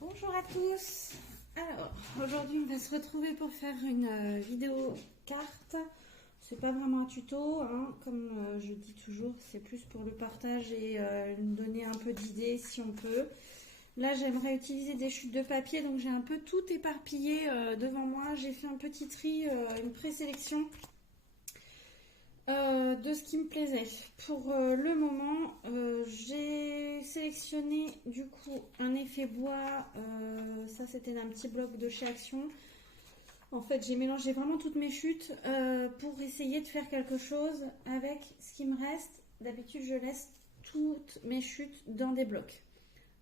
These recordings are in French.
Bonjour à tous. Alors, aujourd'hui on va se retrouver pour faire une vidéo carte. C'est pas vraiment un tuto, hein, comme je dis toujours, c'est plus pour le partage et nous donner un peu d'idées si on peut. Là j'aimerais utiliser des chutes de papier, donc j'ai un peu tout éparpillé devant moi. J'ai fait un petit tri, une présélection de ce qui me plaisait. Pour le moment, j'ai sélectionné du coup un effet bois. Ça c'était d'un petit bloc de chez Action. En fait, j'ai mélangé vraiment toutes mes chutes pour essayer de faire quelque chose avec ce qui me reste. D'habitude, je laisse toutes mes chutes dans des blocs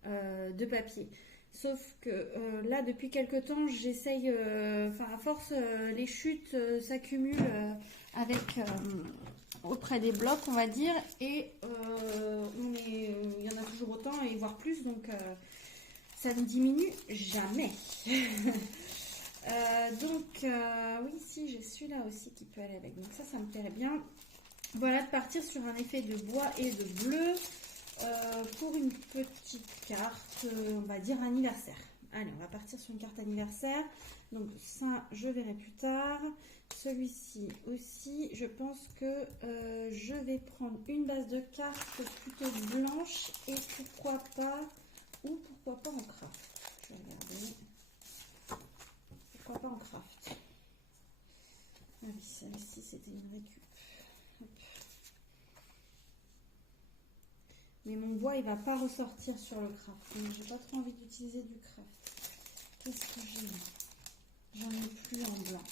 de papier. Sauf que là, depuis quelques temps, j'essaye, à force, les chutes s'accumulent avec auprès des blocs, on va dire, et il y en a toujours autant, et voire plus, donc ça ne diminue jamais. Oui, si, j'ai celui-là aussi qui peut aller avec, donc ça me plairait bien. Voilà, de partir sur un effet de bois et de bleu. Pour une petite carte, on va dire anniversaire. Allez, on va partir sur une carte anniversaire. Donc ça, je verrai plus tard. Celui-ci aussi, je pense que je vais prendre une base de cartes plutôt blanche et pourquoi pas en craft. Je vais regarder. Pourquoi pas en craft. Ah oui, celle-ci, c'était une récup. Hop. Mais mon bois, il va pas ressortir sur le craft. Donc, j'ai pas trop envie d'utiliser du craft. Qu'est-ce que j'ai là? J'en ai plus en blanc.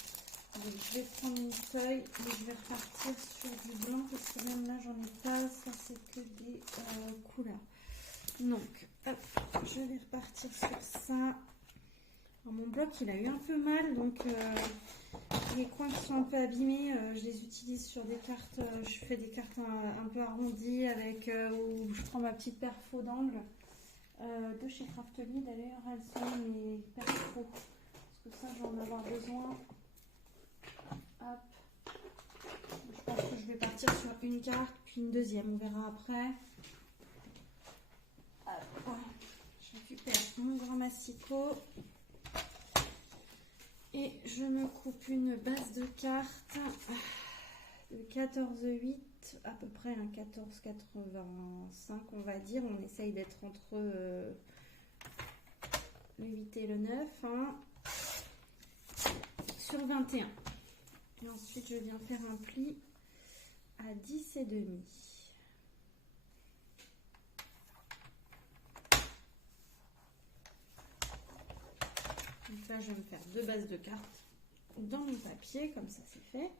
Donc, je vais prendre une feuille et je vais repartir sur du blanc parce que même là, j'en ai pas. Ça, c'est que des couleurs. Donc, hop, je vais repartir sur ça. Alors, mon bloc, il a eu un peu mal. Donc, les coins qui sont un peu abîmés, je les utilise sur des cartes, je fais des cartes un peu arrondies avec où je prends ma petite perfo d'angle de chez Craftly. D'ailleurs, elles sont mes perfos parce que ça, je vais en avoir besoin. Hop. Je pense que je vais partir sur une carte puis une deuxième, on verra après. Hop. Je récupère mon grand massicot. Et je me coupe une base de cartes de 14,8, à peu près un 14,85 on va dire. On essaye d'être entre le 8 et le 9 hein, sur 21. Et ensuite je viens faire un pli à 10,5. Donc là, je vais me faire deux bases de cartes dans mon papier, comme ça c'est fait.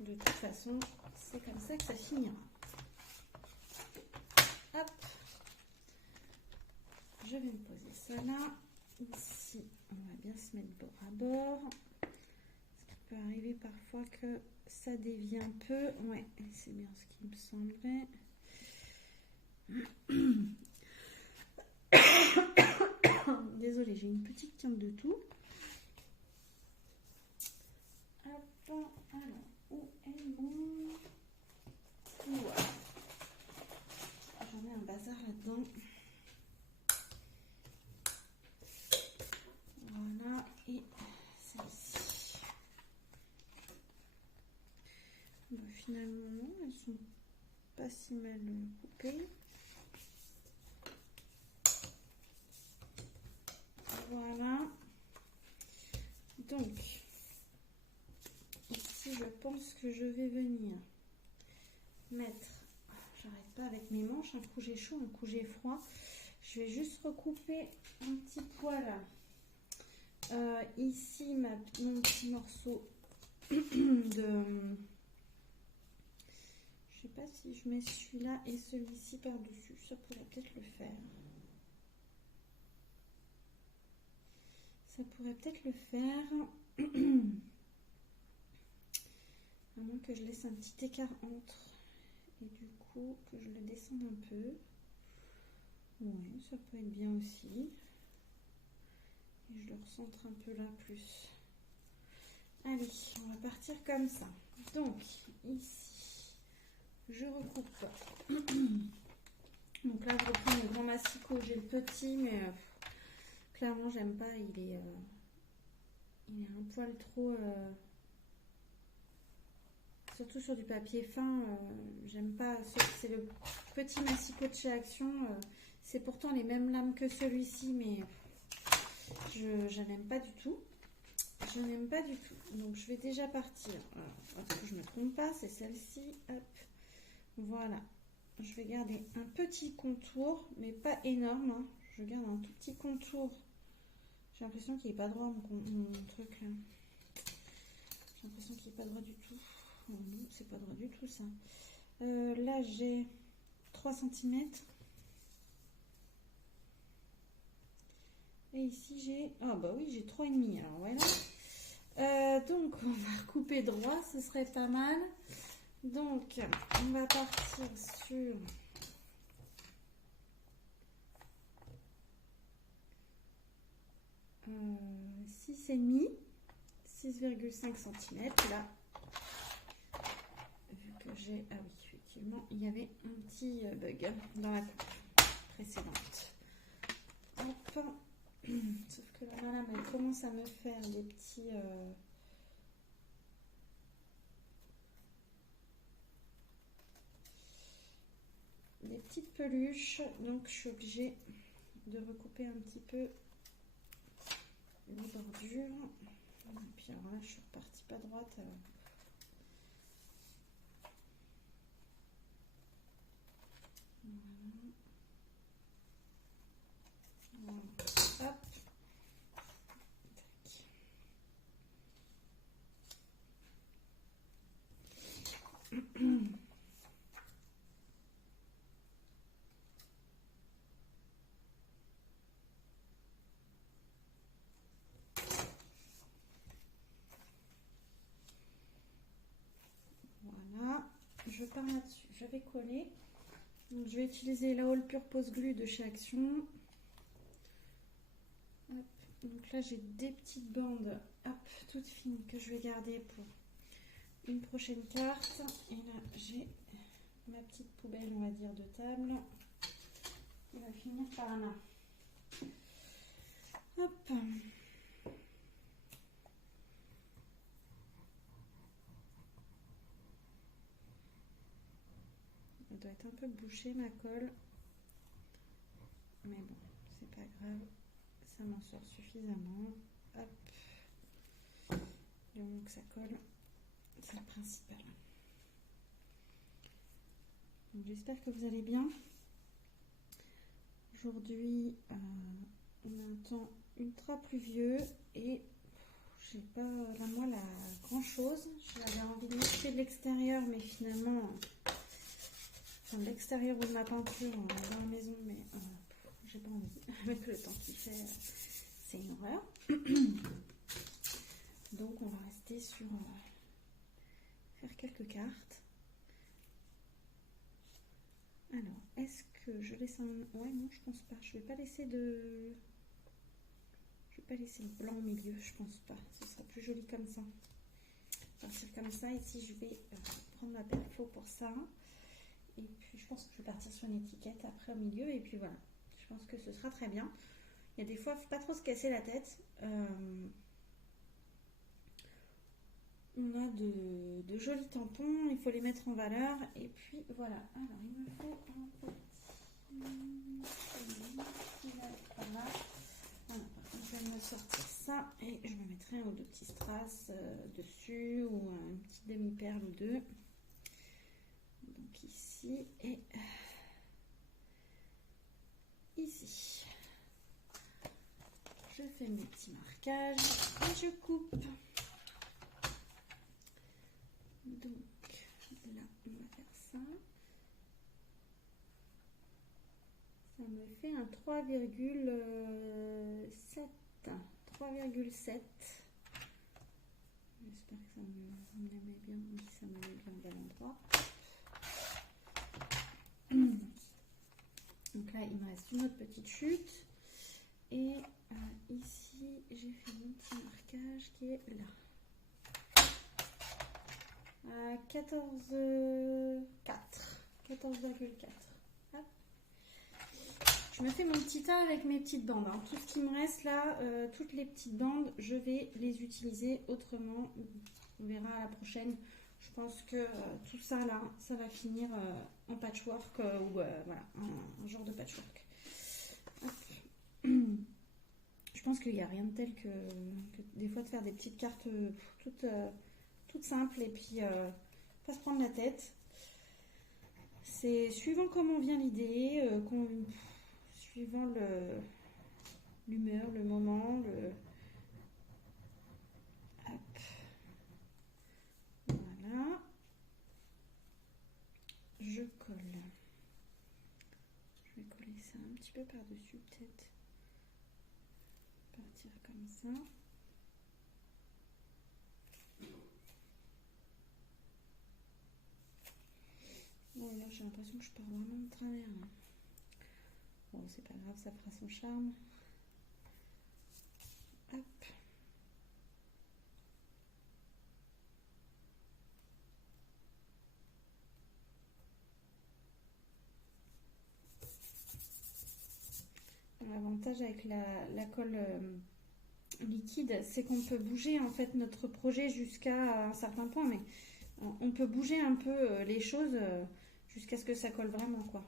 De toute façon, c'est comme ça que ça finira. Hop. Je vais me poser ça là. Ici, on va bien se mettre bord à bord. Parce qu'il peut arriver parfois que ça dévie un peu. Ouais, c'est bien ce qui me semblait. Désolée, j'ai une petite quinte de tout. Hop, alors, où est mon... Voilà. J'en ai un bazar là-dedans. Voilà, et celle-ci. Bon, finalement, non, elles sont pas si mal coupées. Voilà. Donc, ici, je pense que je vais venir mettre, j'arrête pas avec mes manches, un coup j'ai chaud, un coup j'ai froid. Je vais juste recouper un petit poil. Ici, mon petit morceau de... Je sais pas si je mets celui-là et celui-ci par-dessus. Ça pourrait peut-être le faire. Ça pourrait peut-être le faire. À moins que je laisse un petit écart entre. Et du coup, que je le descende un peu. Oui, ça peut être bien aussi. Et je le recentre un peu là plus. Allez, on va partir comme ça. Donc, ici, je recoupe. Donc là, je reprends mon grand massicot. J'ai le petit, mais clairement, j'aime pas. Il est un poil trop... surtout sur du papier fin, j'aime pas. C'est le petit massicot de chez Action. C'est pourtant les mêmes lames que celui-ci, mais je n'aime pas du tout. Je n'aime pas du tout. Donc, je vais déjà partir. Alors, que je ne me trompe pas, c'est celle-ci. Hop. Voilà. Je vais garder un petit contour, mais pas énorme. Hein. Je garde un tout petit contour. J'ai l'impression qu'il n'est pas droit, mon truc là. J'ai l'impression qu'il n'est pas droit du tout. Oh, non, c'est pas droit du tout ça. Là, j'ai 3 cm. Et ici, j'ai... Ah bah oui, j'ai 3,5. Alors voilà. Donc, on va couper droit, ce serait pas mal. Donc, on va partir sur... 6,5, 6,5 cm. Là, vu que j'ai... Ah oui, effectivement, il y avait un petit bug dans la coupe précédente. Hop. Sauf que là, madame, elle commence à me faire des petits... des petites peluches. Donc, je suis obligée de recouper un petit peu les bordures. Et puis, alors là, je suis repartie pas droite. Alors. Voilà. Hop. Voilà, je pars là-dessus. Je vais coller. Donc, je vais utiliser la All Purpose Glue de chez Action. Hop. Donc là, j'ai des petites bandes hop, toutes fines que je vais garder pour une prochaine carte. Et là, j'ai ma petite poubelle, on va dire, de table. qui va finir par là. Hop. Elle doit être un peu bouchée ma colle. Mais bon, c'est pas grave. Ça m'en sort suffisamment. Hop. Donc ça colle. C'est le principal. J'espère que vous allez bien. Aujourd'hui, on a un temps ultra pluvieux et j'ai pas la moelle à grand chose. J'avais envie de m'occuper de l'extérieur, mais finalement, enfin de l'extérieur ou de ma peinture dans la maison, mais j'ai pas envie. Avec le temps qu'il fait, c'est une horreur. Donc on va rester sur faire quelques cartes. Alors, est-ce que je laisse un... Ouais, non, je pense pas. Je vais pas laisser de... Je vais pas laisser le blanc au milieu, je pense pas. Ce sera plus joli comme ça. Partir comme ça. Ici, je vais prendre ma perfo pour ça. Et puis, je pense que je vais partir sur une étiquette après au milieu. Et puis voilà. Je pense que ce sera très bien. Il y a des fois, il ne faut pas trop se casser la tête. On a de jolis tampons, il faut les mettre en valeur. Et puis voilà. Alors, il me faut un petit... Voilà. Voilà. Je vais me sortir ça et je me mettrai un ou deux petits strass dessus ou une petite demi-perle ou deux. Donc ici et ici. Je fais mes petits marquages et je coupe. Donc là, on va faire ça. Ça me fait un 3,7. 3,7. J'espère que ça me met bien. Oui, ça me met bien au bon endroit. Donc là, il me reste une autre petite chute. Et ici, j'ai fait mon petit marquage qui est là. 14,4. 14,4. Je Je me fais mon petit tas avec mes petites bandes. Hein. Tout ce qui me reste là, toutes les petites bandes, je vais les utiliser autrement. On verra à la prochaine. Je pense que tout ça là, ça va finir en patchwork ou voilà, un genre de patchwork. Hop. Je pense qu'il n'y a rien de tel que des fois de faire des petites cartes toutes simples et puis pas se prendre la tête. C'est suivant comment vient l'idée, suivant l'humeur, le moment, hop. Voilà. Je colle. Je vais coller ça un petit peu par-dessus, peut-être. Partir comme ça. Bon, là j'ai l'impression que je pars vraiment de travers. Hein. Bon, c'est pas grave, ça fera son charme. Hop. L'avantage avec la colle liquide, c'est qu'on peut bouger en fait notre projet jusqu'à un certain point, mais on peut bouger un peu les choses jusqu'à ce que ça colle vraiment, quoi.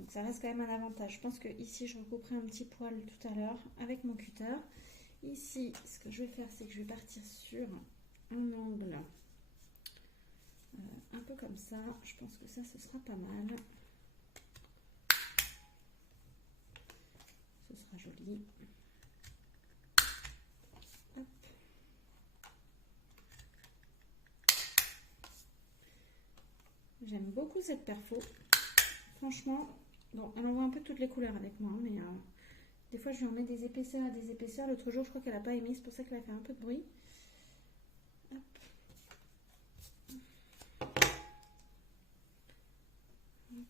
Donc ça reste quand même un avantage. Je pense que ici je recouperai un petit poil tout à l'heure avec mon cutter. Ici, ce que je vais faire, c'est que je vais partir sur un angle un peu comme ça. Je pense que ça, ce sera pas mal. Ce sera joli. Hop. J'aime beaucoup cette perfo. Franchement, bon, elle envoie un peu toutes les couleurs avec moi, mais des fois je lui en mets des épaisseurs à des épaisseurs. L'autre jour, je crois qu'elle n'a pas aimé, c'est pour ça qu'elle a fait un peu de bruit. Hop. Hop.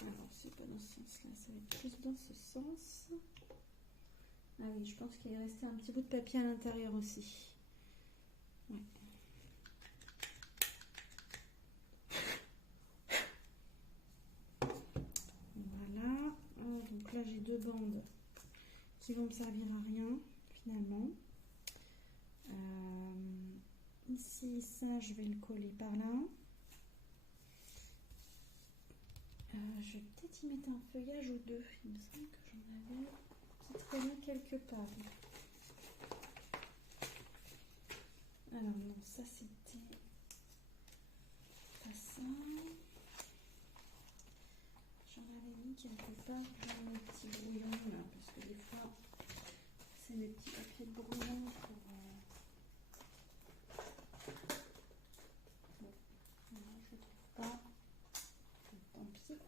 Alors, c'est pas dans ce sens-là, ça va être plus dans ce sens. Ah oui, je pense qu'il est resté un petit bout de papier à l'intérieur aussi. Ouais. Voilà. Donc là, j'ai deux bandes qui vont me servir à rien, finalement. Ici, ça, je vais le coller par là. Je vais peut-être y mettre un feuillage ou deux. Il me semble que j'en avais qui traînait quelque part. Alors non, ça c'était pas ça. J'en avais mis quelque part dans mes petits brouillons là, parce que des fois c'est des petits papiers de brouillon pour... Bon, non, je ne trouve pas. Tant pis.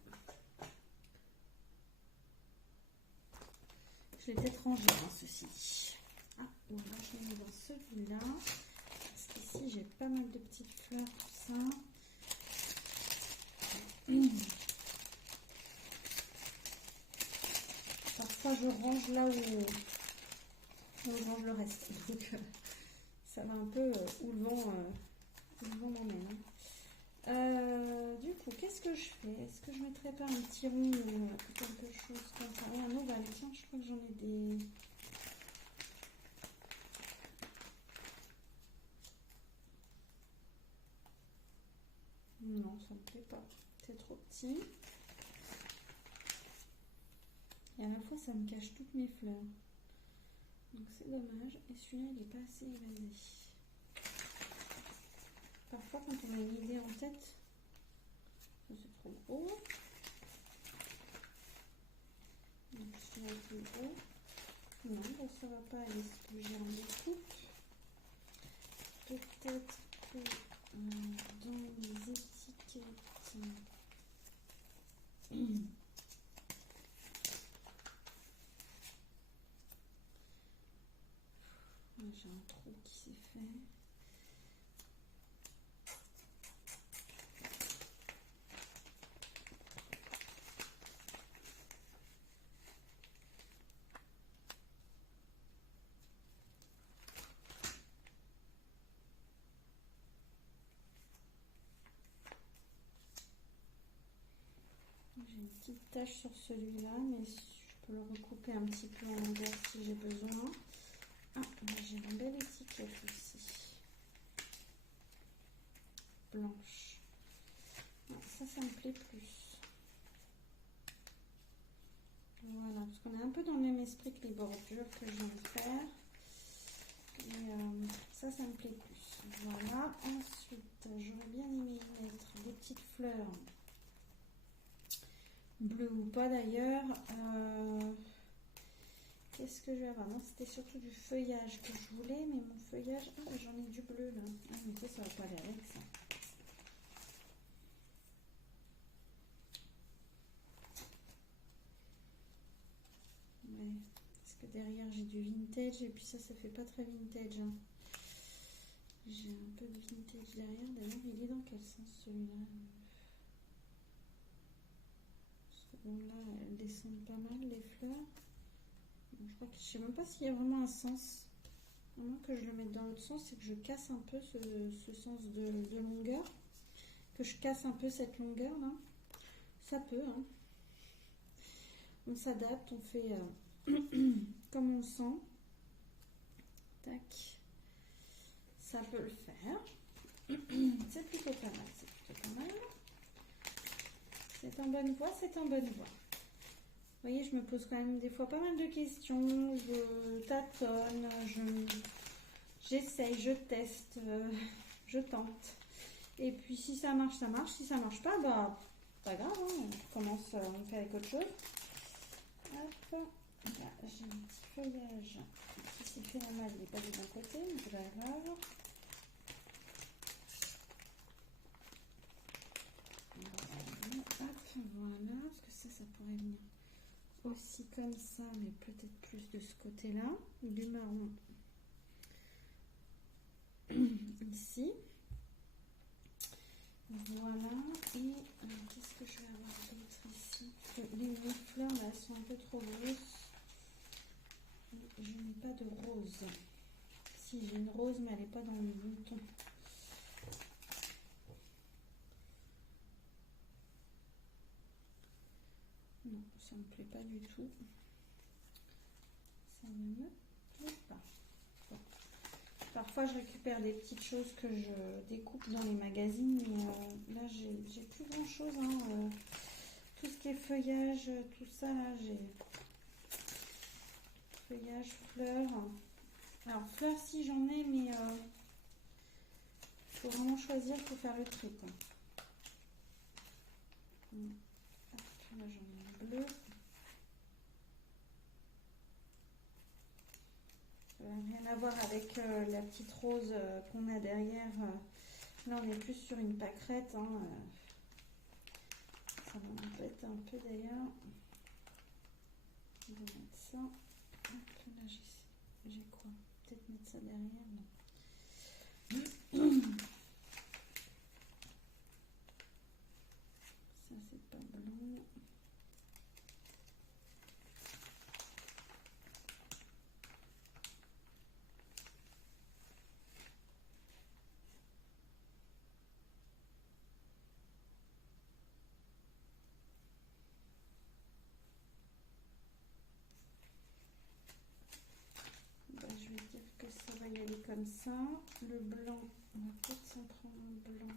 Je l'ai peut-être rangé hein, ceci. Ah, bon, là je l'ai mis dans celui-là. Parce qu'ici j'ai pas mal de petites fleurs, tout ça. Parfois je range là où je range le reste. Donc ça va un peu où le vent m'emmène. Du coup, qu'est-ce que je fais? Est-ce que je mettrais pas un petit rond ou quelque chose comme ça? Oui, un ovale. Tiens, je crois que j'en ai des... Non, ça me plaît pas. C'est trop petit. Et à la fois, ça me cache toutes mes fleurs. Donc c'est dommage. Et celui-là, il n'est pas assez évasé. Parfois, quand on a une idée en tête, c'est trop gros. Donc celui-là est plus gros. Non, bon, ça va pas aller se bouger en découpe. Peut-être que dans les étiquettes... J'ai un trou qui s'est fait. J'ai une petite tache sur celui-là, mais je peux le recouper un petit peu en longueur si j'ai besoin. Ah, j'ai une belle étiquette aussi. Blanche. Non, ça me plaît plus. Voilà, parce qu'on est un peu dans le même esprit que les bordures que je viens de faire. Et ça me plaît plus. Voilà. Ensuite, j'aurais bien aimé mettre des petites fleurs. Bleues ou pas d'ailleurs. Qu'est-ce que je vais avoir? Non, c'était surtout du feuillage que je voulais, mais mon feuillage... Ah, j'en ai du bleu là. Ah, mais ça va pas aller avec ça. Ouais, parce que derrière j'ai du vintage et puis ça fait pas très vintage. Hein. J'ai un peu de vintage derrière. D'ailleurs, il est dans quel sens celui-là? Bon, là, elles descendent pas mal les fleurs. Bon, je sais même pas s'il y a vraiment un sens. À moins que je le mette dans l'autre sens et que je casse un peu ce sens de longueur. Que je casse un peu cette longueur là. Ça peut, hein. On s'adapte, on fait comme on le sent. Tac. Ça peut le faire. C'est plutôt pas mal, c'est plutôt pas mal. C'est en bonne voie, c'est en bonne voie. Vous voyez, je me pose quand même des fois pas mal de questions. Je tâtonne, j'essaye, je teste, je tente. Et puis si ça marche, ça marche. Si ça marche pas, bah pas grave, hein. On commence, on fait avec autre chose. Hop, là j'ai un petit feuillage qui s'est fait la malle, il n'est pas du bon côté, mais c'est pas grave. Hop, voilà, parce que ça pourrait venir aussi comme ça, mais peut-être plus de ce côté-là, du marron ici. Voilà, et qu'est-ce que je vais avoir d'autre ici? Les fleurs là sont un peu trop grosses. Je n'ai pas de rose. Si, j'ai une rose, mais elle n'est pas dans le bouton. Non, ça ne me plaît pas du tout. Ça ne me plaît pas. Bon. Parfois, je récupère des petites choses que je découpe dans les magazines, mais là, j'ai plus grand chose. Hein. Tout ce qui est feuillage, tout ça, là, j'ai feuillage, fleurs. Alors, fleurs, si j'en ai, mais il faut vraiment choisir pour faire le tri. Quoi. Là, j'en ai un bleu. Rien à voir avec la petite rose qu'on a derrière. Là, on est plus sur une pâquerette. Hein. Ça m'embête un peu d'ailleurs. Je vais mettre ça. Hop, là, j'ai quoi? Peut-être mettre ça derrière. Non. Ça, c'est pas blanc. Je vais dire que ça va y aller comme ça. Le blanc, on va peut-être s'en prendre un blanc.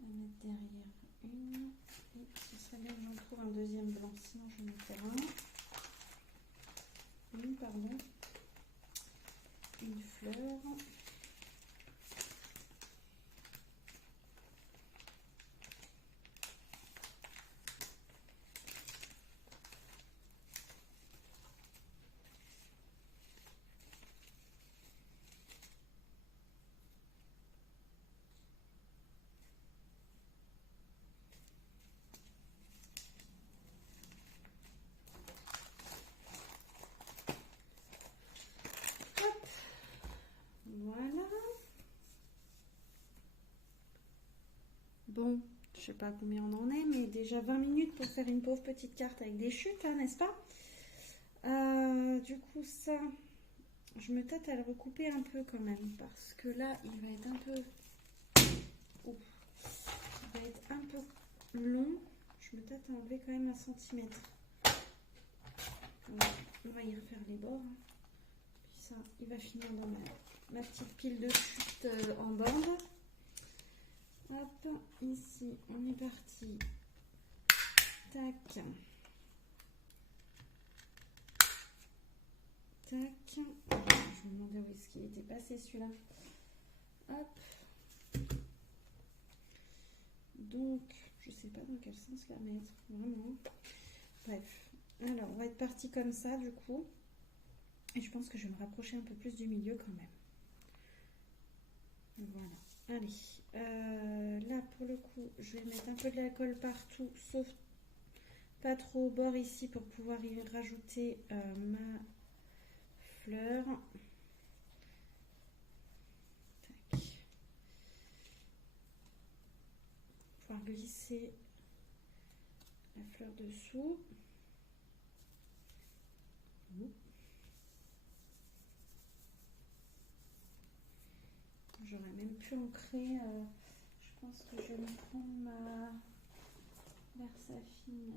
On va mettre derrière une. Et ce serait bien que j'en trouve un deuxième blanc, sinon je vais en faire un. Une, pardon. Une fleur. Voilà. Bon, je sais pas combien on en est, mais déjà 20 minutes pour faire une pauvre petite carte avec des chutes, hein, n'est-ce pas? Du coup, ça, je me tâte à le recouper un peu quand même, parce que là, il va être un peu... Ouf. va être un peu long. Je me tâte à enlever quand même 1 centimètre. On va y refaire les bords. Puis ça, il va finir dans ma petite pile de chute en bande. Hop, ici, on est parti. Tac. Tac. Je me demandais où est-ce qu'il était passé celui-là. Hop. Donc, je sais pas dans quel sens la mettre. Vraiment. Bref. Alors, on va être parti comme ça du coup. Et je pense que je vais me rapprocher un peu plus du milieu quand même. Voilà. Allez. Là, pour le coup, je vais mettre un peu de l'alcool partout, sauf pas trop au bord ici pour pouvoir y rajouter ma fleur. Tac. Pouvoir glisser la fleur dessous. J'aurais même pu ancrer. Je pense que je vais me prendre ma Versafine.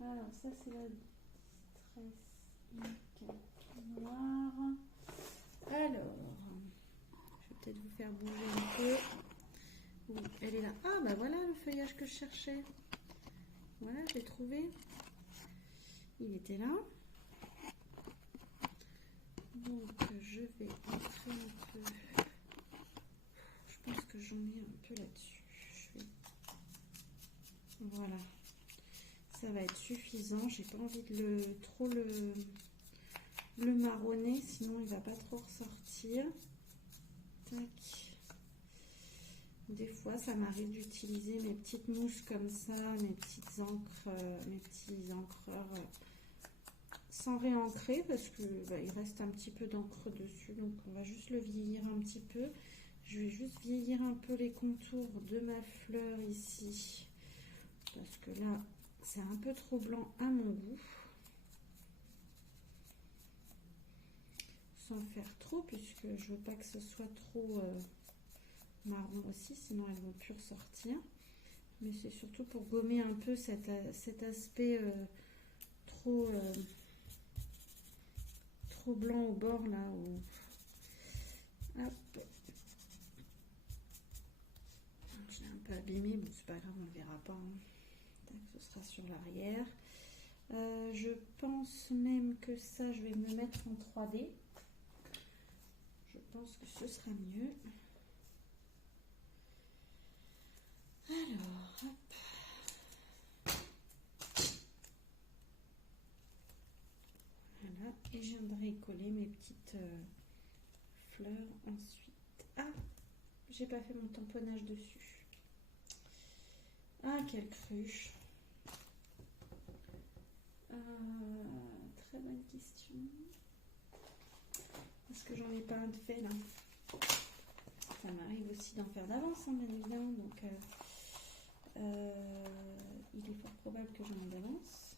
Alors, ça c'est la Stress Ink noir. Alors, je vais peut-être vous faire bouger un peu. Oui, elle est là. Ah, bah voilà le feuillage que je cherchais. Voilà, je l'ai trouvé. Il était là. Donc, je vais entrer un peu. Je pense que j'en ai un peu là-dessus. Voilà. Ça va être suffisant. J'ai pas envie de trop le marronner, sinon il va pas trop ressortir. Tac. Des fois, ça m'arrive d'utiliser mes petites mousses comme ça, mes petites encres, mes petits encreurs sans réancrer parce que il reste un petit peu d'encre dessus. Donc, on va juste le vieillir un petit peu. Je vais juste vieillir un peu les contours de ma fleur ici parce que là, c'est un peu trop blanc à mon goût. Sans faire trop puisque je veux pas que ce soit trop marron aussi, sinon elles vont plus ressortir. Mais c'est surtout pour gommer un peu cet aspect trop blanc au bord là. Hop. Je l'ai un peu abîmé, mais c'est pas grave, on ne le verra pas. Hein. Ce sera sur l'arrière. Je pense même que ça, je vais me mettre en 3D. Je pense que ce sera mieux. Alors, hop. Voilà, et je viendrai coller mes petites fleurs ensuite. Ah, j'ai pas fait mon tamponnage dessus. Ah, quelle cruche. Très bonne question. Parce que j'en ai pas un de fait là. Ça m'arrive aussi d'en faire d'avance, hein, bien évidemment. Donc, il est fort probable que j'en ai d'avance.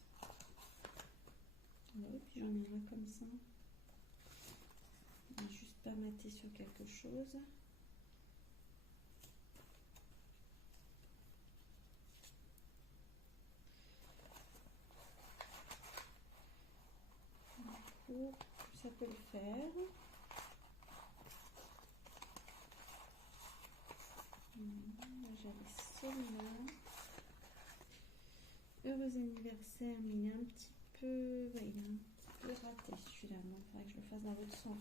Ouais, puis j'en ai un comme ça. On va juste pas mater sur quelque chose. Du coup, ça peut le faire. J'avais celui-là. Heureux anniversaire, mais il est un petit peu, il est un petit peu raté celui-là. Il faudrait que je le fasse dans l'autre sens.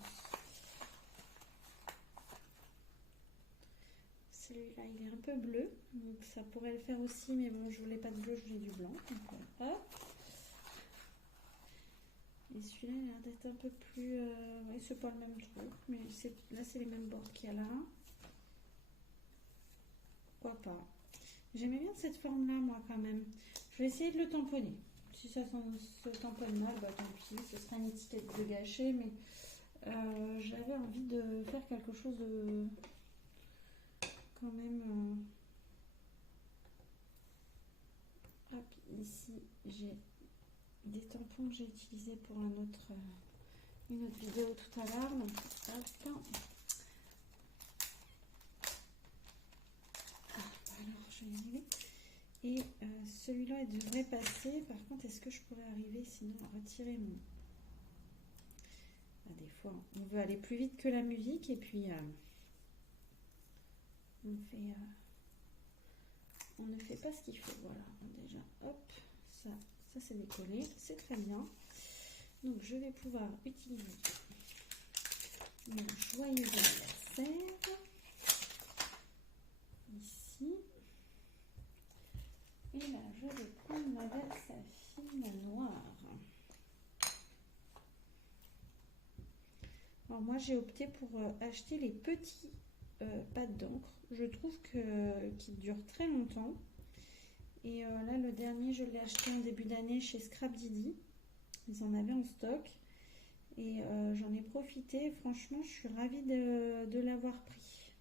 Celui-là, il est un peu bleu, donc ça pourrait le faire aussi, mais bon, je voulais pas de bleu, je voulais du blanc. Donc, hop. Et celui-là, il a l'air d'être un peu plus, ouais, c'est pas le même truc, mais là, c'est les mêmes bords qu'il y a là. Pourquoi pas. J'aimais bien cette forme-là, moi, quand même. Je vais essayer de le tamponner. Si ça se tamponne mal, bah tant pis, ce sera une étiquette de gâché, mais j'avais envie de faire quelque chose de quand même. Hop, ici, j'ai des tampons que j'ai utilisés pour une autre vidéo tout à l'heure. Donc, hop. je vais y arriver. Et celui-là, il devrait passer. Par contre, est-ce que je pourrais arriver sinon à retirer mon... Ah, des fois, on veut aller plus vite que la musique et puis on ne fait pas ce qu'il faut. Voilà, déjà, hop, ça c'est décollé, c'est très bien. Donc, je vais pouvoir utiliser mon joyeux anniversaire ici. Et là, je vais prendre ma Versafine noire. Alors moi, j'ai opté pour acheter les petits pads d'encre. Je trouve qu'ils durent très longtemps. Et là, le dernier, je l'ai acheté en début d'année chez Scrap Didi. Ils en avaient en stock. Et j'en ai profité. Franchement, je suis ravie de l'avoir pris.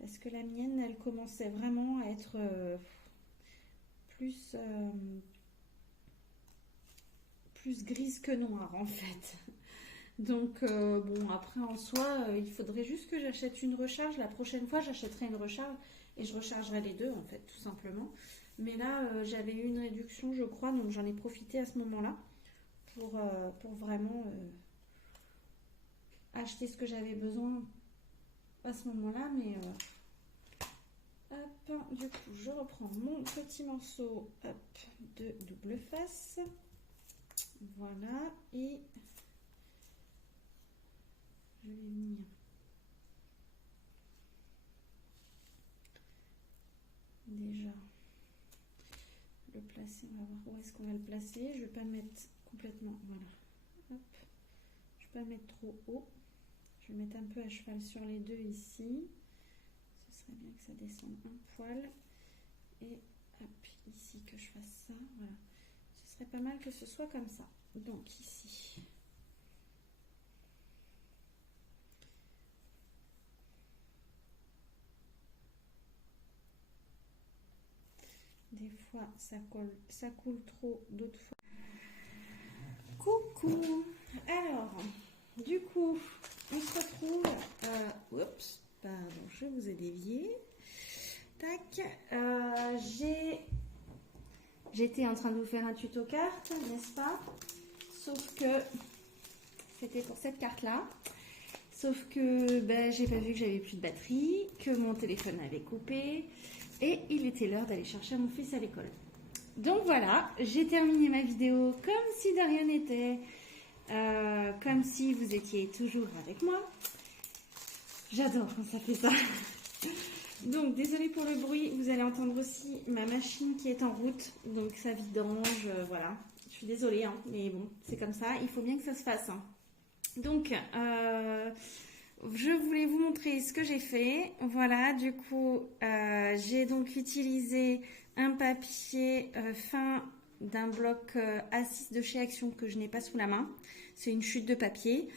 Parce que la mienne, elle commençait vraiment à être plus grise que noire, en fait. Donc, bon, après, en soi, il faudrait juste que j'achète une recharge. La prochaine fois, j'achèterai une recharge et je rechargerai les deux, en fait, tout simplement. Mais là, j'avais eu une réduction, je crois, donc j'en ai profité à ce moment-là pour vraiment acheter ce que j'avais besoin à ce moment-là. Mais, hop, du coup, je reprends mon petit morceau, hop, de double face. Voilà, et... je vais venir déjà le placer. On va voir où est-ce qu'on va le placer. Je ne vais pas le mettre complètement. Voilà. Hop. Je ne vais pas le mettre trop haut. Je vais le mettre un peu à cheval sur les deux ici. Ce serait bien que ça descende un poil. Et hop, ici que je fasse ça. Voilà. Ce serait pas mal que ce soit comme ça. Donc ici. Des fois, ça coule trop, d'autres fois. Coucou. Alors, du coup, on se retrouve. Oups, pardon, je vous ai dévié. Tac. J'étais en train de vous faire un tuto carte, n'est-ce pas? Sauf que c'était pour cette carte-là. Sauf que j'ai pas vu que j'avais plus de batterie, que mon téléphone avait coupé. Et il était l'heure d'aller chercher mon fils à l'école. Donc voilà, j'ai terminé ma vidéo comme si de rien n'était. Comme si vous étiez toujours avec moi. J'adore quand ça fait ça. Donc désolée pour le bruit, vous allez entendre aussi ma machine qui est en route. Donc ça vidange, voilà. Je suis désolée, hein, mais bon, c'est comme ça, il faut bien que ça se fasse. Hein. Donc... je voulais vous montrer ce que j'ai fait. Voilà, du coup, j'ai donc utilisé un papier fin d'un bloc A6 de chez Action que je n'ai pas sous la main. C'est une chute de papier.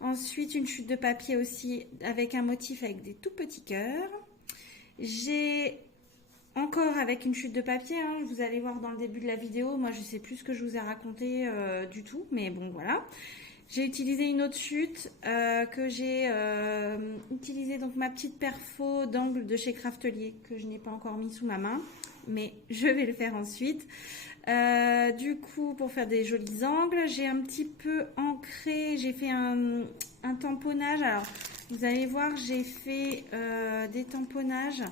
Ensuite, une chute de papier aussi avec un motif avec des tout petits cœurs. J'ai encore avec une chute de papier, hein, vous allez voir dans le début de la vidéo. Moi, je ne sais plus ce que je vous ai raconté du tout, mais bon, voilà. J'ai utilisé une autre chute que j'ai utilisé donc ma petite perfo d'angle de chez Craftelier que je n'ai pas encore mis sous ma main, mais je vais le faire ensuite. Du coup, pour faire des jolis angles, j'ai un petit peu ancré, j'ai fait un tamponnage. Alors, vous allez voir, j'ai fait des tamponnages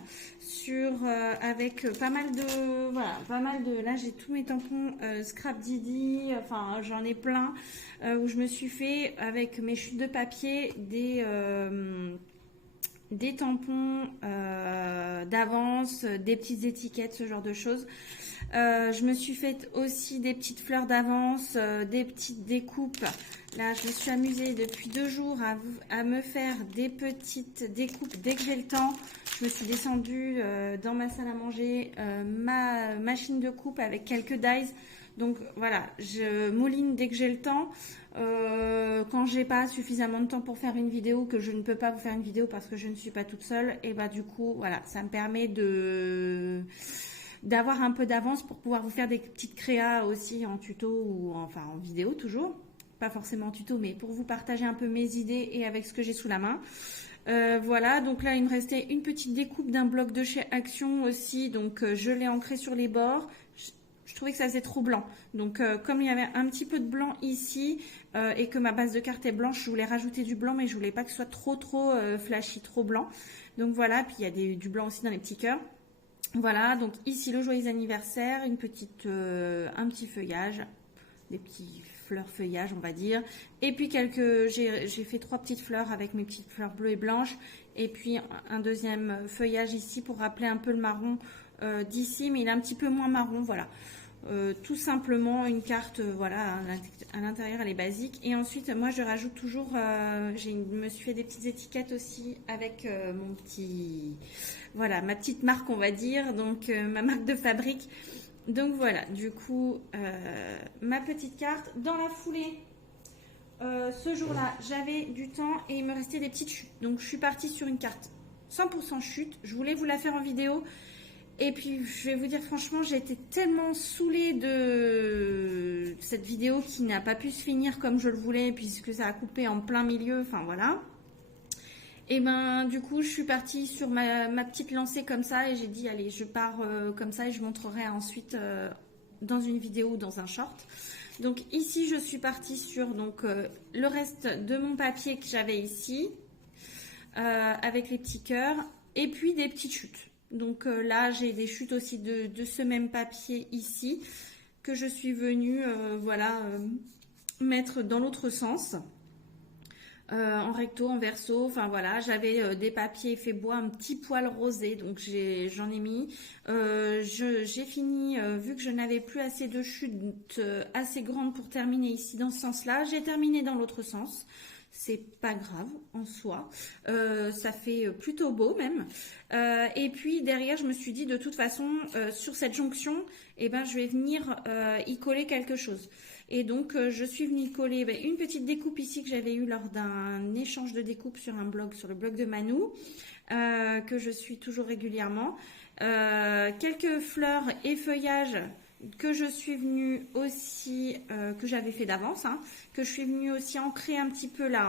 avec pas mal de... Voilà, pas mal de... Là, j'ai tous mes tampons Scrap Didi, enfin, j'en ai plein, où je me suis fait, avec mes chutes de papier, des tampons d'avance, des petites étiquettes, ce genre de choses. Je me suis fait aussi des petites fleurs d'avance, des petites découpes. Là, je me suis amusée depuis 2 jours à me faire des petites découpes dès que j'ai le temps. Je me suis descendue dans ma salle à manger, ma machine de coupe avec quelques dies. Donc voilà, je mouline dès que j'ai le temps. Quand j'ai pas suffisamment de temps pour faire une vidéo, que je ne peux pas vous faire une vidéo parce que je ne suis pas toute seule, et bah du coup, voilà, ça me permet d'avoir un peu d'avance pour pouvoir vous faire des petites créas aussi en tuto ou enfin en vidéo toujours. Pas forcément en tuto, mais pour vous partager un peu mes idées et avec ce que j'ai sous la main. Voilà, donc là il me restait une petite découpe d'un bloc de chez Action aussi, donc je l'ai ancré sur les bords. Je trouvais que ça faisait trop blanc, donc comme il y avait un petit peu de blanc ici et que ma base de carte est blanche, je voulais rajouter du blanc, mais je voulais pas que ce soit trop flashy, trop blanc. Donc voilà, puis il y a du blanc aussi dans les petits cœurs. Voilà, donc ici le joyeux anniversaire, un petit feuillage, des petits fleurs feuillage on va dire, et puis j'ai fait 3 petites fleurs avec mes petites fleurs bleues et blanches, et puis un deuxième feuillage ici pour rappeler un peu le marron d'ici, mais il est un petit peu moins marron, voilà. Tout simplement une carte, voilà, à l'intérieur elle est basique, et ensuite moi je rajoute toujours, me suis fait des petites étiquettes aussi avec mon petit, voilà, ma petite marque on va dire, donc ma marque de fabrique. Donc voilà, du coup, ma petite carte. Dans la foulée, ce jour-là, j'avais du temps et il me restait des petites chutes. Donc je suis partie sur une carte 100% chute. Je voulais vous la faire en vidéo. Et puis, je vais vous dire franchement, j'ai été tellement saoulée de cette vidéo qui n'a pas pu se finir comme je le voulais, puisque ça a coupé en plein milieu. Enfin voilà. Et ben du coup je suis partie sur ma petite lancée comme ça et j'ai dit allez je pars comme ça et je montrerai ensuite dans une vidéo ou dans un short. Donc ici je suis partie sur donc le reste de mon papier que j'avais ici avec les petits cœurs et puis des petites chutes. Donc là j'ai des chutes aussi de ce même papier ici que je suis venue voilà mettre dans l'autre sens. En recto, en verso, enfin voilà, j'avais des papiers effet bois un petit poil rosé, donc j'en ai mis. J'ai fini, vu que je n'avais plus assez de chutes assez grandes pour terminer ici dans ce sens-là, j'ai terminé dans l'autre sens. C'est pas grave en soi, ça fait plutôt beau même. Et puis derrière, je me suis dit de toute façon, sur cette jonction, eh ben, je vais venir y coller quelque chose. Et donc, je suis venue coller une petite découpe ici que j'avais eue lors d'un échange de découpe sur sur le blog de Manou, que je suis toujours régulièrement. Quelques fleurs et feuillages que je suis venue aussi, que j'avais fait d'avance, hein, que je suis venue aussi ancrer un petit peu là,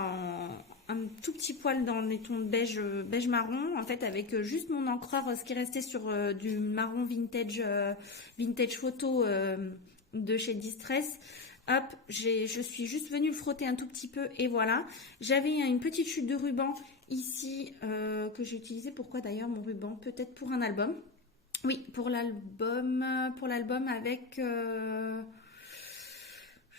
un tout petit poil dans les tons de beige marron, en fait, avec juste mon encreur, ce qui restait sur du marron vintage photo de chez Distress. Hop, je suis juste venue le frotter un tout petit peu et voilà. J'avais une petite chute de ruban ici que j'ai utilisé. Pourquoi d'ailleurs mon ruban? Peut-être pour un album. Oui, pour l'album avec... je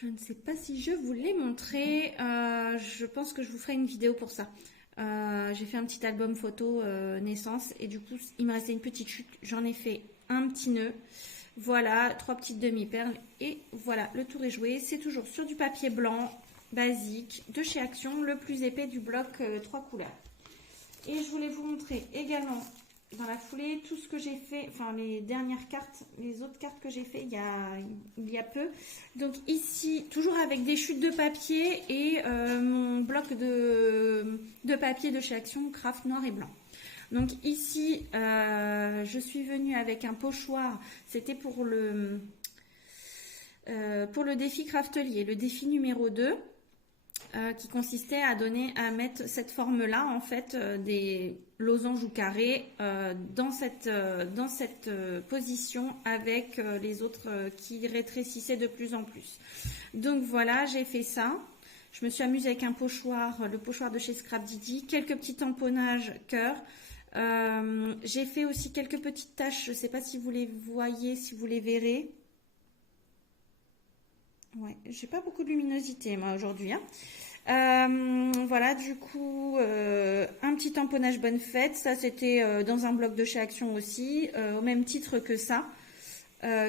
ne sais pas si je vous l'ai montré. Je pense que je vous ferai une vidéo pour ça. J'ai fait un petit album photo naissance et du coup, il me restait une petite chute. J'en ai fait un petit nœud. Voilà, 3 petites demi-perles et voilà, le tour est joué. C'est toujours sur du papier blanc basique de chez Action, le plus épais du bloc 3 couleurs. Et je voulais vous montrer également dans la foulée tout ce que j'ai fait, enfin les dernières cartes, les autres cartes que j'ai fait il y a peu. Donc ici, toujours avec des chutes de papier et mon bloc de papier de chez Action, craft noir et blanc. Donc ici, je suis venue avec un pochoir. C'était pour le défi Craftelier, le défi numéro 2, qui consistait à mettre cette forme-là, en fait, des losanges ou carrés dans cette position avec les autres qui rétrécissaient de plus en plus. Donc voilà, j'ai fait ça. Je me suis amusée avec un pochoir, le pochoir de chez Scrap Didi, quelques petits tamponnages cœur. J'ai fait aussi quelques petites taches, je ne sais pas si vous les voyez, si vous les verrez. Ouais, j'ai pas beaucoup de luminosité moi aujourd'hui. Hein. Voilà, du coup, un petit tamponnage bonne fête. Ça, c'était dans un bloc de chez Action aussi, au même titre que ça.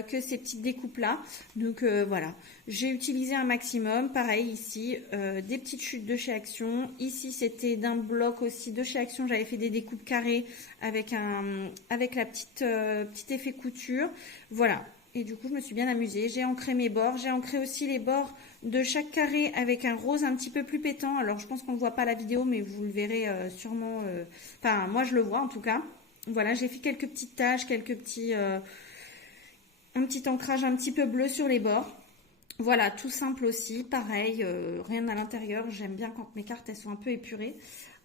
Que ces petites découpes là, donc voilà, j'ai utilisé un maximum. Pareil ici, des petites chutes de chez Action. Ici c'était d'un bloc aussi de chez Action, j'avais fait des découpes carrées avec la petit effet couture, voilà. Et du coup je me suis bien amusée, j'ai ancré mes bords, j'ai ancré aussi les bords de chaque carré avec un rose un petit peu plus pétant. Alors je pense qu'on ne voit pas à la vidéo, mais vous le verrez sûrement, enfin moi je le vois en tout cas. Voilà, j'ai fait quelques petites taches, un petit ancrage un petit peu bleu sur les bords. Voilà, tout simple aussi, pareil, rien à l'intérieur. J'aime bien quand mes cartes elles sont un peu épurées.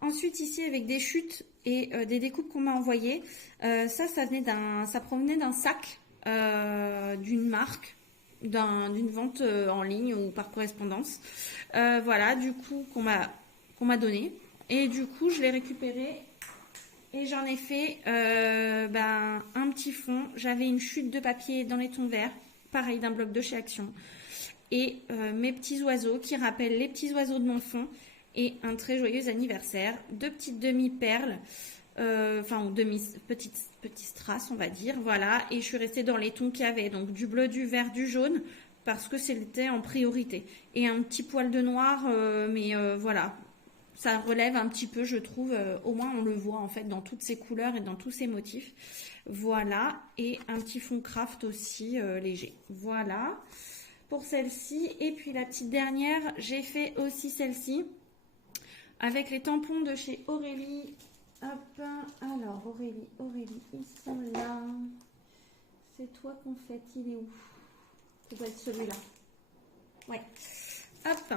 Ensuite, ici, avec des chutes et des découpes qu'on m'a envoyées. Ça provenait d'un sac d'une marque, d'une vente en ligne ou par correspondance. Voilà, du coup, qu'on m'a donné. Et du coup, je l'ai récupéré et j'en ai fait un petit fond. J'avais une chute de papier dans les tons verts, pareil d'un bloc de chez Action. Et mes petits oiseaux qui rappellent les petits oiseaux de mon fond. Et un très joyeux anniversaire. 2 petites demi-perles. Ou petites strass, on va dire. Voilà. Et je suis restée dans les tons qu'il y avait. Donc du bleu, du vert, du jaune. Parce que c'était en priorité. Et un petit poil de noir. Voilà. Ça relève un petit peu, je trouve. Au moins, on le voit en fait dans toutes ses couleurs et dans tous ses motifs. Voilà. Et un petit fond craft aussi léger. Voilà. Pour celle-ci. Et puis la petite dernière, j'ai fait aussi celle-ci. Avec les tampons de chez Aurélie. Hop. Alors, Aurélie, ils sont là. C'est toi qu'on fait. Il est où? Ça doit être celui-là. Ouais. Hop.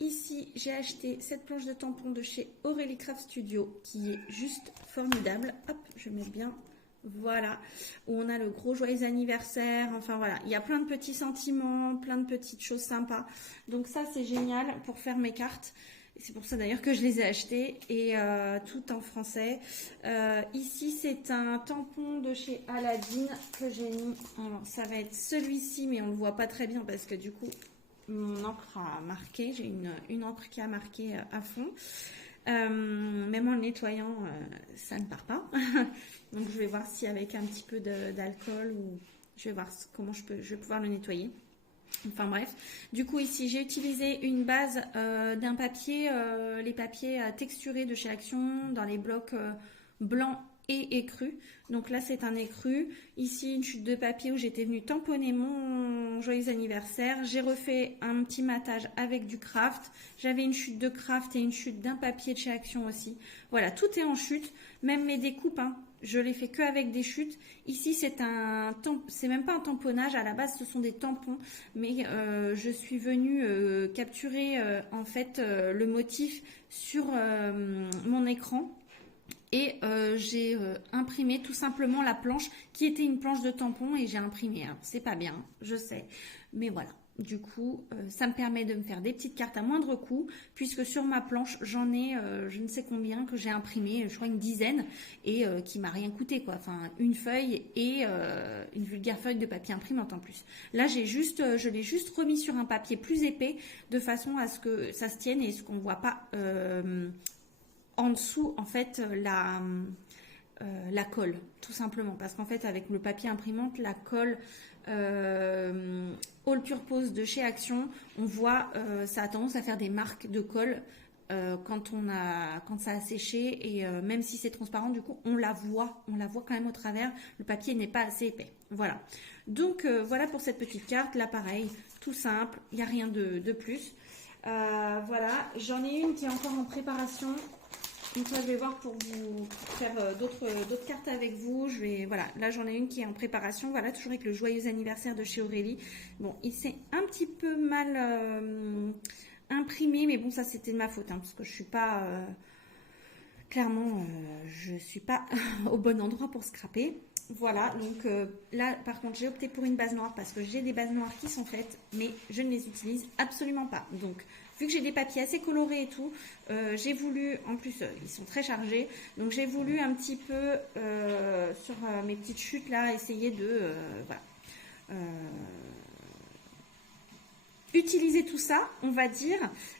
Ici, j'ai acheté cette planche de tampons de chez Aurélie Craft Studio qui est juste formidable. Hop, je mets bien. Voilà. Où on a le gros joyeux anniversaire. Enfin, voilà. Il y a plein de petits sentiments, plein de petites choses sympas. Donc ça, c'est génial pour faire mes cartes. C'est pour ça d'ailleurs que je les ai achetés et tout en français. Ici, c'est un tampon de chez Aladdin que j'ai mis. Alors, ça va être celui-ci, mais on ne le voit pas très bien parce que du coup, mon encre a marqué. J'ai une encre qui a marqué à fond. Même en le nettoyant, ça ne part pas. Donc, je vais voir si avec un petit peu d'alcool ou je vais voir comment je vais pouvoir le nettoyer. Enfin bref, du coup ici j'ai utilisé une base d'un papier, les papiers texturés de chez Action dans les blocs blancs et écrus. Donc là c'est un écru. Ici une chute de papier où j'étais venue tamponner mon joyeux anniversaire. J'ai refait un petit matage avec du craft. J'avais une chute de craft et une chute d'un papier de chez Action aussi. Voilà, tout est en chute, même mes découpes, hein. Je l'ai fait que avec des chutes. Ici, c'est même pas un tamponnage. À la base, ce sont des tampons. Mais je suis venue capturer en fait le motif sur mon écran. Et j'ai imprimé tout simplement la planche qui était une planche de tampon et j'ai imprimé. Alors, c'est pas bien, je sais. Mais voilà. Du coup, ça me permet de me faire des petites cartes à moindre coût, puisque sur ma planche, j'en ai je ne sais combien que j'ai imprimé, je crois une dizaine, et qui m'a rien coûté, quoi. Enfin, une feuille et une vulgaire feuille de papier imprimante en plus. Là, je l'ai juste remis sur un papier plus épais, de façon à ce que ça se tienne et ce qu'on ne voit pas en dessous, en fait, la colle, tout simplement. Parce qu'en fait, avec le papier imprimante, la colle All Purpose de chez Action, on voit ça a tendance à faire des marques de colle quand ça a séché et même si c'est transparent, du coup on la voit quand même au travers. Le papier n'est pas assez épais. Voilà. Donc voilà pour cette petite carte. Là pareil, tout simple, il n'y a rien de plus. Voilà, j'en ai une qui est encore en préparation. Donc là, je vais voir pour vous faire d'autres cartes avec vous. Voilà, là j'en ai une qui est en préparation. Voilà, toujours avec le joyeux anniversaire de chez Aurélie. Bon, il s'est un petit peu mal imprimé, mais bon, ça c'était de ma faute, hein, parce que je suis pas clairement, je suis pas au bon endroit pour scraper. Voilà, donc là par contre j'ai opté pour une base noire parce que j'ai des bases noires qui sont faites, mais je ne les utilise absolument pas. Donc vu que j'ai des papiers assez colorés et tout, j'ai voulu, en plus ils sont très chargés, donc j'ai voulu un petit peu sur mes petites chutes là essayer de utiliser tout ça, on va dire,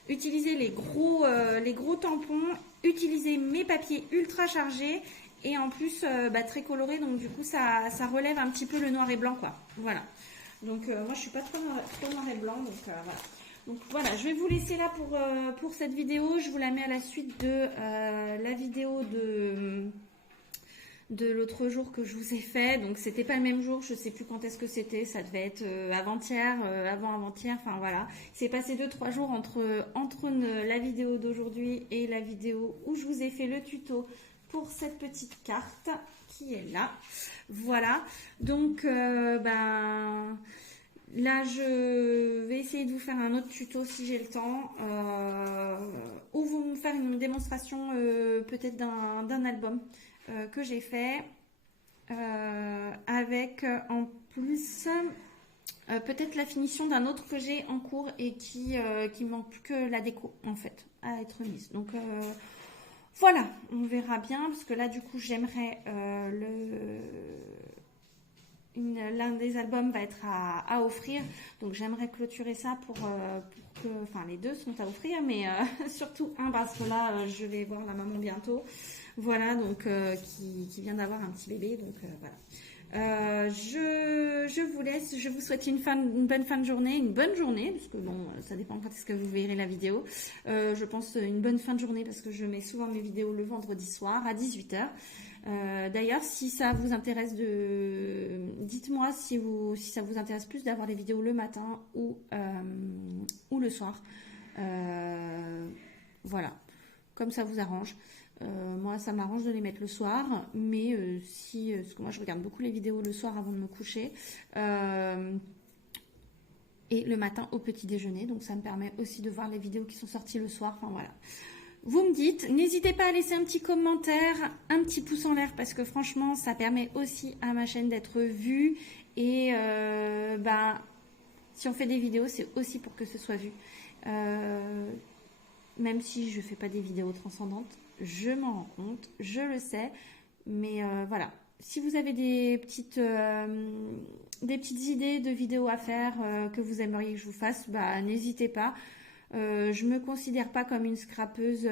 utiliser les gros tampons, utiliser mes papiers ultra chargés et en plus très colorés, donc du coup ça relève un petit peu le noir et blanc, quoi. Voilà. Donc moi je suis pas trop noir et blanc, donc voilà. Donc voilà, je vais vous laisser là pour cette vidéo. Je vous la mets à la suite de la vidéo de l'autre jour que je vous ai fait. Donc c'était pas le même jour, je sais plus quand est-ce que c'était, ça devait être avant-hier, avant-avant-hier, enfin voilà. Il s'est passé 2-3 jours entre la vidéo d'aujourd'hui et la vidéo où je vous ai fait le tuto pour cette petite carte qui est là. Voilà, donc Là, je vais essayer de vous faire un autre tuto si j'ai le temps. Ou vous me faire une démonstration peut-être d'un album que j'ai fait. Avec en plus peut-être la finition d'un autre que j'ai en cours et qui manque plus que la déco en fait à être mise. Donc voilà, on verra bien parce que là du coup j'aimerais l'un des albums va être à offrir, donc j'aimerais clôturer ça pour que, enfin les deux sont à offrir, mais surtout un parce que là je vais voir la maman bientôt, voilà, donc qui vient d'avoir un petit bébé, donc voilà. Je vous laisse, je vous souhaite une bonne fin de journée, une bonne journée, parce que bon, ça dépend quand est-ce que vous verrez la vidéo. Je pense une bonne fin de journée parce que je mets souvent mes vidéos le vendredi soir à 18h. D'ailleurs, si ça vous intéresse dites-moi si ça vous intéresse plus d'avoir les vidéos le matin ou le soir. Voilà, comme ça vous arrange. Moi, ça m'arrange de les mettre le soir, mais parce que moi, je regarde beaucoup les vidéos le soir avant de me coucher, et le matin au petit déjeuner, donc ça me permet aussi de voir les vidéos qui sont sorties le soir, enfin voilà. Vous me dites, n'hésitez pas à laisser un petit commentaire, un petit pouce en l'air, parce que franchement, ça permet aussi à ma chaîne d'être vue, et si on fait des vidéos, c'est aussi pour que ce soit vu. Même si je ne fais pas des vidéos transcendantes, je m'en rends compte, je le sais, mais voilà. Si vous avez des petites idées de vidéos à faire que vous aimeriez que je vous fasse, n'hésitez pas. Je me considère pas comme une scrapeuse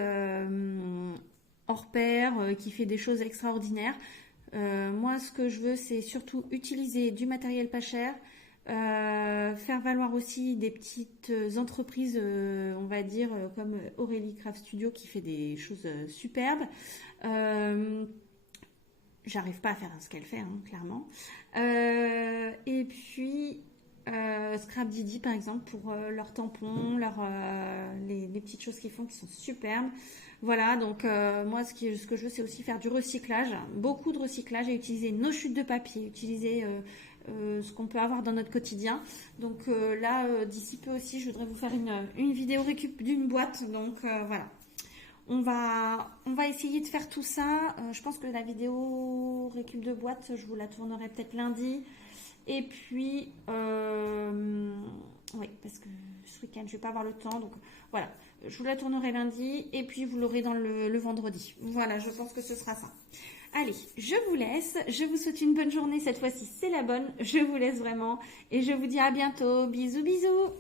hors pair qui fait des choses extraordinaires. Moi, ce que je veux, c'est surtout utiliser du matériel pas cher, faire valoir aussi des petites entreprises, on va dire, comme Aurélie Craft Studio qui fait des choses superbes. J'arrive pas à faire ce qu'elle fait, hein, clairement. Et puis Scrap Didi par exemple pour leurs tampons, les petites choses qu'ils font qui sont superbes. Voilà, donc moi ce que je veux, c'est aussi faire du recyclage, beaucoup de recyclage, et utiliser nos chutes de papier, utiliser ce qu'on peut avoir dans notre quotidien. Donc là, d'ici peu aussi, je voudrais vous faire une vidéo récup d'une boîte. Donc voilà, on va essayer de faire tout ça. Je pense que la vidéo récup de boîte, je vous la tournerai peut-être lundi. Et puis, oui, parce que ce week-end, je ne vais pas avoir le temps. Donc voilà, je vous la tournerai lundi et puis vous l'aurez dans le vendredi. Voilà, je pense que ce sera ça. Allez, je vous laisse. Je vous souhaite une bonne journée. Cette fois-ci, c'est la bonne. Je vous laisse vraiment. Et je vous dis à bientôt. Bisous, bisous.